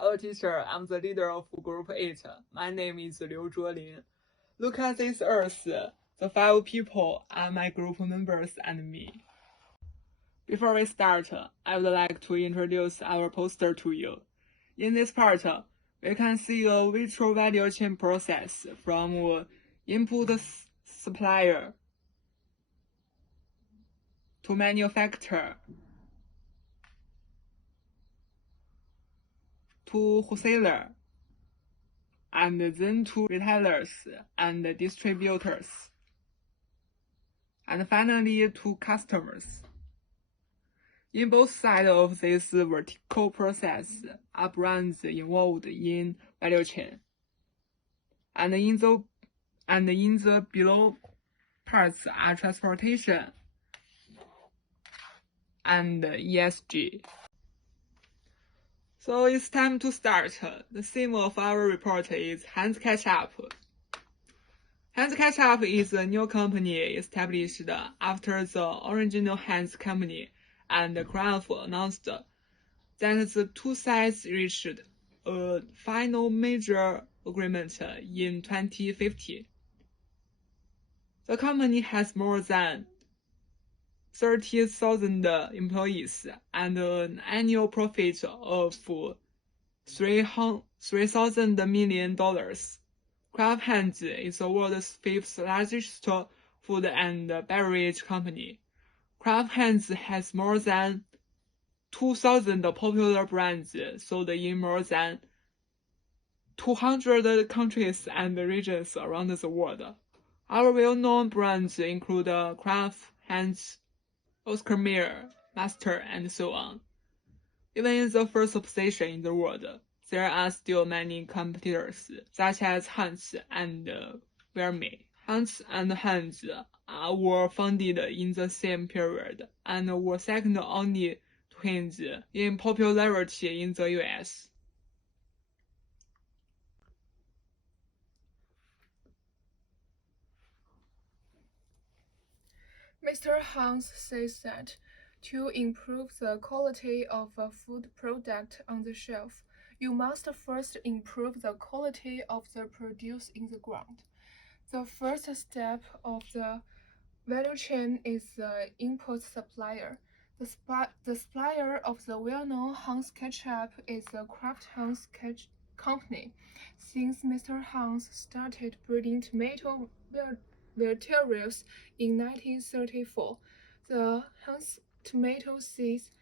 Hello teacher, I'm the leader of Group 8. My name is Liu Zhuolin. Look at this earth. The 5 people are my group members and me. Before we start, I would like to introduce our poster to you. In this part, we can see a virtual value chain process from input supplier to manufacturer to wholesaler and then to retailers and distributors, and finally to customers. In both sides of this vertical process are brands involved in value chain, and in the below parts are transportation and ESG. So it's time to start. The theme of our report is Heinz Ketchup. Heinz Ketchup is a new company established after the original Heinz company and Kraft announced that the two sides reached a final major agreement in 2015. The company has more than 30,000 employees and an annual profit of $3,000 million. Group8-Heinz is the world's fifth largest food and beverage company. Group8-Heinz has more than 2,000 popular brands sold in more than 200 countries and regions around the world. Our well-known brands include Kraft, Heinz, Oscar Mayer, Master, and so on. Even in the first position in the world, there are still many competitors, such as Heinz and Verme. Heinz and Heinz were founded in the same period and were second only to Heinz in popularity in the US. Mr. Heinz says that to improve the quality of a food product on the shelf, you must first improve the quality of the produce in the ground. The first step of the value chain is the input supplier. The supplier of the well-known Heinz ketchup is the Kraft-Heinz company. Since Mr. Heinz started breeding tomato varieties in 1934, the Heinz tomato seeds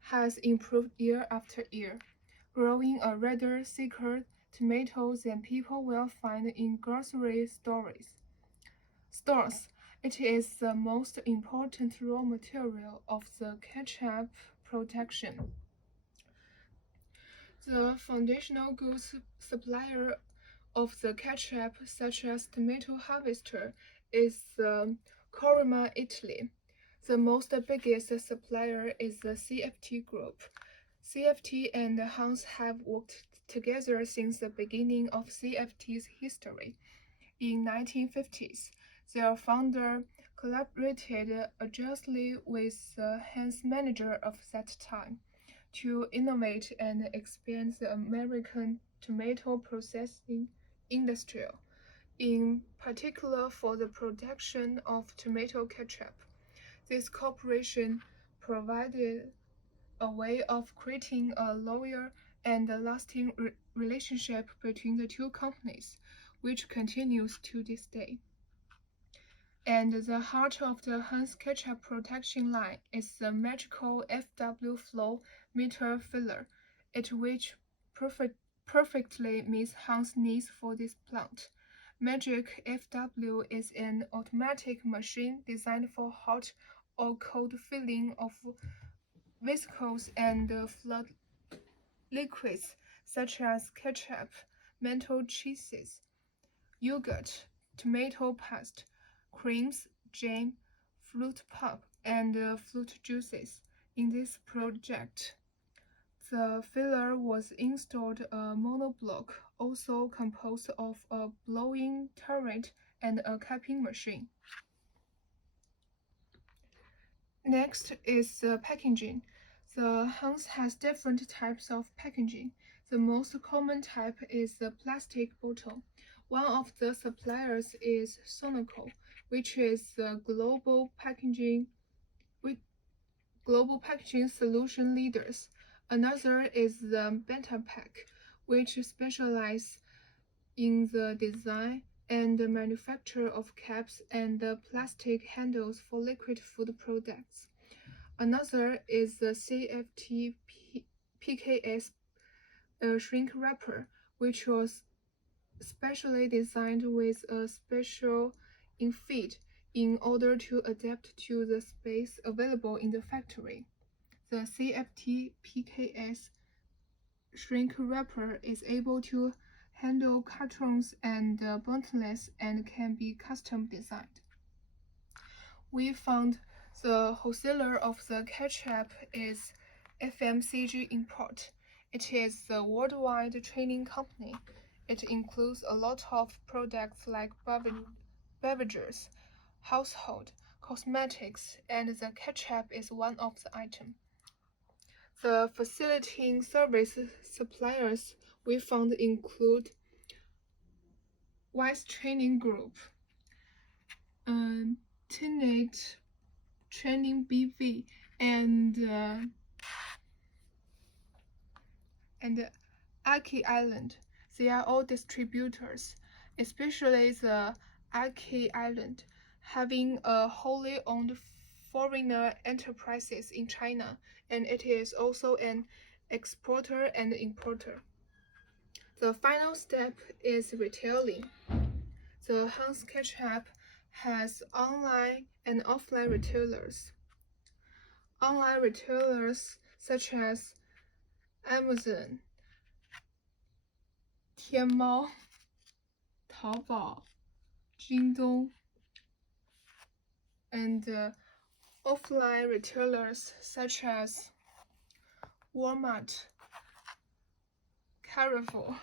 has improved year after year, growing a rather thicker tomato than people will find in grocery stores. It is the most important raw material of the ketchup production. The foundational goods supplier of the ketchup, such as tomato harvester, is Corima, Italy. The most biggest supplier is the CFT Group. CFT and Heinz have worked together since the beginning of CFT's history. In 1950s, their founder collaborated agilely with the Heinz manager of that time to innovate and expand the American tomato processing industry, in particular for the production of tomato ketchup. This cooperation provided a way of creating a loyal and lasting relationship between the two companies, which continues to this day. And the heart of the Heinz ketchup production line is the magical FW flow meter filler, which perfectly meets Heinz needs for this plant. Magic FW is an automatic machine designed for hot or cold filling of viscous and fluid liquids such as ketchup, mental cheeses, yogurt, tomato paste, creams, jam, fruit pulp, and fruit juices. In this project, the filler was installed a monoblock, also composed of a blowing turret and a capping machine. Next is the packaging. The Heinz has different types of packaging. The most common type is the plastic bottle. One of the suppliers is Sonoco, which is the global packaging solution leaders. Another is the Betapack, which specializes in the design and the manufacture of caps and plastic handles for liquid food products. Another is the CFT-PKS shrink wrapper, which was specially designed with a special infit in order to adapt to the space available in the factory. The CFT-PKS shrink wrapper is able to handle cartons and bottleless and can be custom designed. We found the wholesaler of the ketchup is FMCG Import. It is the worldwide trading company. It includes a lot of products like beverages, household, cosmetics, and the ketchup is one of the items. The facilitating service suppliers we found include Wise Training Group, Tenet Training BV, and Aki Island. They are all distributors, especially the Aki Island, having a wholly owned foreigner enterprises in China, and it is also an exporter and importer. The final step is retailing. The Heinz Ketchup has online and offline retailers. Online retailers such as Amazon, 天猫、淘宝、京东, and offline retailers such as Walmart, Carrefour,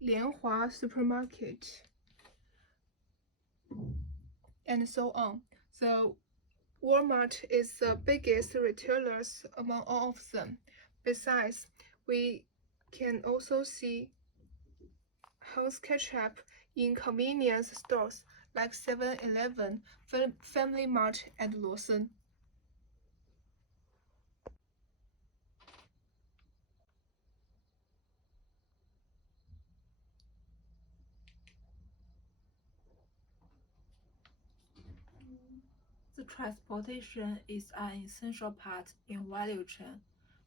联华 Supermarket, and so on. The Walmart is the biggest retailers among all of them. Besides, we can also see Heinz Ketchup in convenience stores like 7-Eleven, Family Mart, and Lawson. The transportation is an essential part in value chain.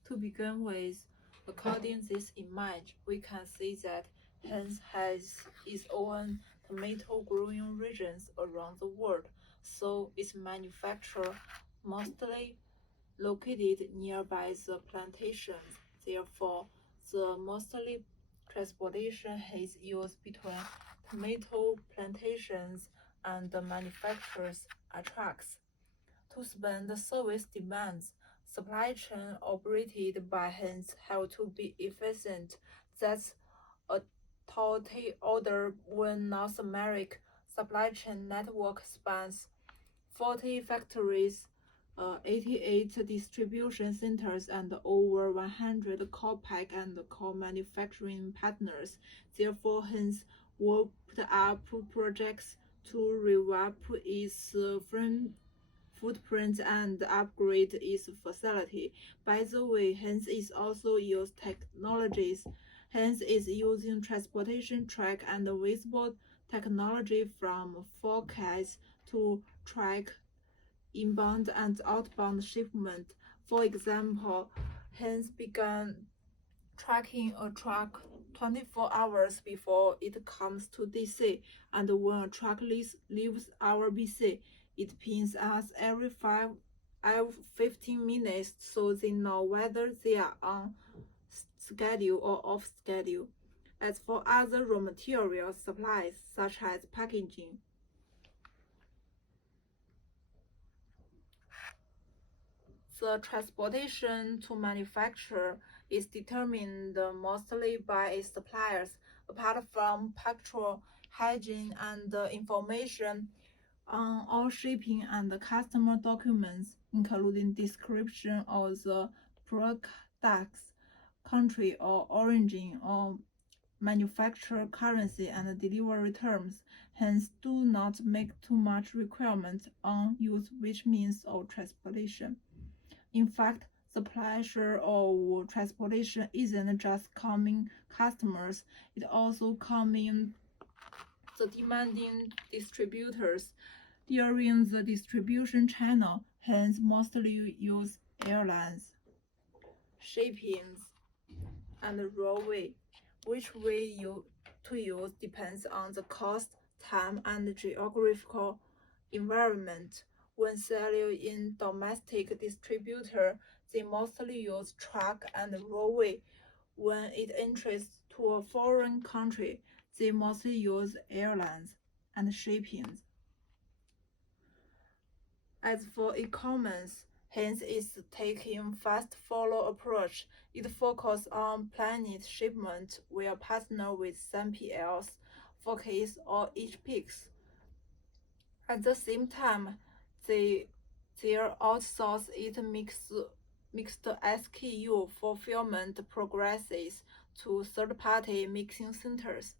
To begin with, according to this image, we can see that Heinz has its own tomato growing regions around the world, so its manufacture mostly located nearby the plantations. Therefore, the mostly transportation is used between tomato plantations and the manufacturers are trucks. To spend the service demands, supply chain operated by Heinz have to be efficient. That's a tall order when North American supply chain network spans 40 factories, 88 distribution centers, and over 100 co-pack and co-manufacturing partners. Therefore, Heinz will put up projects to revamp its footprint and upgrade its facility. By the way, Heinz is also use technologies. Heinz is using transportation track and visible technology from forecasts to track inbound and outbound shipment. For example, Heinz began tracking a truck 24 hours before it comes to DC, and when a truck leaves our BC, it pings us every 15 minutes so they know whether they are on schedule or off schedule. As for other raw material supplies, such as packaging, the transportation to manufacture is determined mostly by its suppliers. Apart from patrol, hygiene, and information, on all shipping and customer documents, including description of the product's country or origin or manufacturer currency and delivery terms, hence do not make too much requirement on use which means of transportation. In fact, the pleasure of transportation isn't just coming customers, it also coming the demanding distributors during the distribution channel, hence mostly use airlines, shippings, and railway. Which way to use depends on the cost, time, and geographical environment. When selling in domestic distributor, they mostly use truck and railway. When it enters to a foreign country, they mostly use airlines and shippings. As for e-commerce, hence is taking fast follow approach. It focuses on planned shipment will partner with 3PLs, focus on each picks. At the same time, they outsource it mixed SKU fulfillment progresses to third-party mixing centers.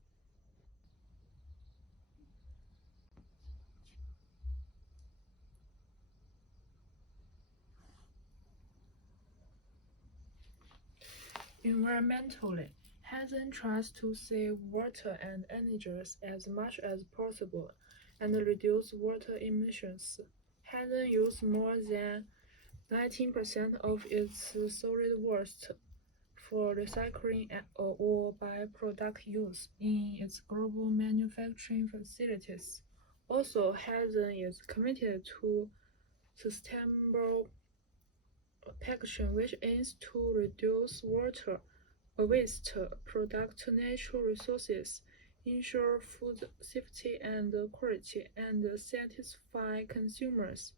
Environmentally, Hansen tries to save water and energy as much as possible and reduce water emissions. Hansen uses more than 19% of its solid waste for recycling or byproduct use in its global manufacturing facilities. Also, Hansen is committed to sustainable packaging, which aims to reduce water waste, protect natural resources, ensure food safety and quality, and satisfy consumers.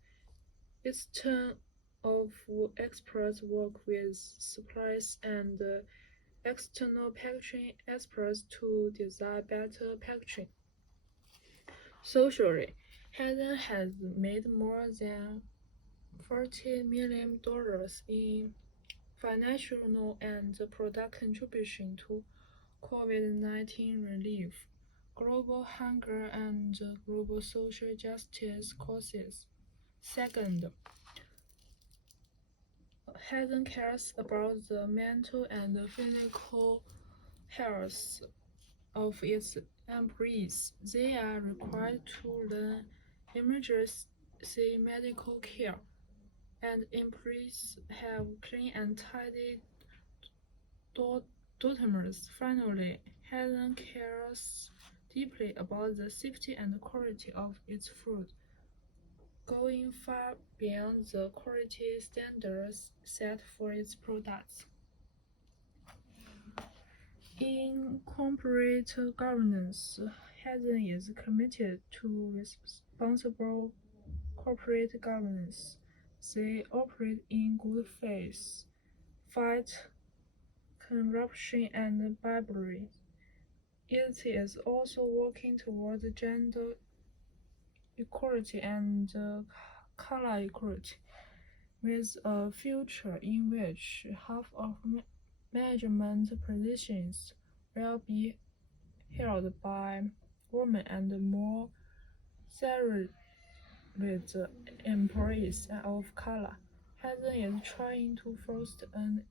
Its team of experts work with suppliers and external packaging experts to design better packaging. Socially, Hansen has made more than $40 million in financial and product contribution to COVID-19 relief, global hunger, and global social justice causes. Second, Hansen cares about the mental and physical health of its employees. They are required to learn emergency medical care, and employees have clean and tidy dormitories. Finally, Hansen cares deeply about the safety and quality of its food, going far beyond the quality standards set for its products. In corporate governance, Hansen is committed to responsible corporate governance. They operate in good faith, fight corruption and bribery. It is also working towards gender equality and color equality, with a future in which half of management positions will be held by women and more salaried employees of color. Hansen is trying to foster an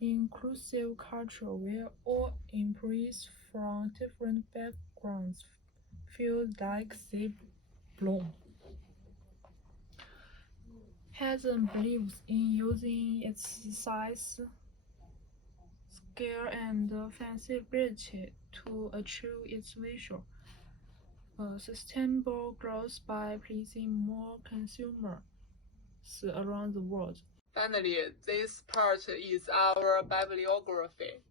inclusive culture where all employees from different backgrounds feel like they belong. Hansen believes in using its size, scale, and flexibility to achieve its vision: sustainable growth by pleasing more consumers around the world. Finally, this part is our bibliography.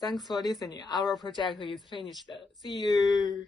Thanks for listening. Our project is finished. See you!